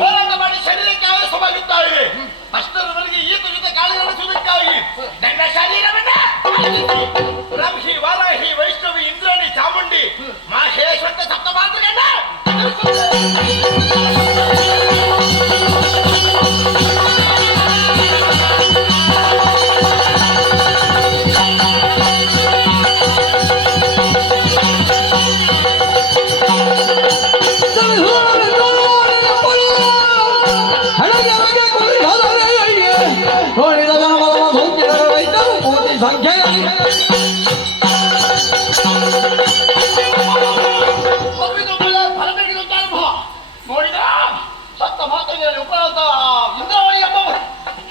ಹೋರಾಟ ಮಾಡಿ ಶರೀರಕ್ಕೆ ಆವೇಶವಾಗಿದ್ದಾವೆ. ಅಷ್ಟರವರೆಗೆ ಈತ ಜೊತೆ ಗಾಳಿ ನಡೆಸುವುದಕ್ಕಾಗಿ ನನ್ನ ಶರೀರವನ್ನ ಬ್ರಹ್ಮಿ ವಾರಾಹಿ ವೈಷ್ಣವಿ ಇಂದ್ರಾಣಿ ಚಾಮುಂಡಿ ಮಹೇಶ್ವರ ಸಪ್ತ ಮಾತುಗಳನ್ನ ನೋಡಿದ ಸತ್ತ ಮಾತುಗಳಲ್ಲಿ ಉಪರಾಧ ಇಂದ್ರಾವಳಿ ಎಂಬವರು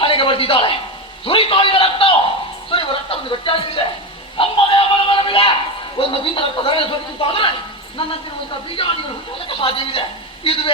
ಹಣೆಗೆ ಬರೆದಿದ್ದಾಳೆ. ಸುರಿತಾಳಿದ ರಕ್ತ ಸುರಿಯುವ ರಕ್ತವನ್ನು ಗಟ್ಟಿಯಾಗಿದೆ. ನಮ್ಮದೇ ಮನವಿದೆ. ಒಂದು ಬೀಜ ರಕ್ತ ಧರಣೆ ಸುರಿಯುತ್ತಾದರೆ ನನ್ನಂತಿರುವಂತಹ ಬೀಜವಾಣಿಗಳು ಹುಟ್ಟುವುದಕ್ಕೆ ಸಾಧ್ಯವಿದೆ. ಇದುವೇ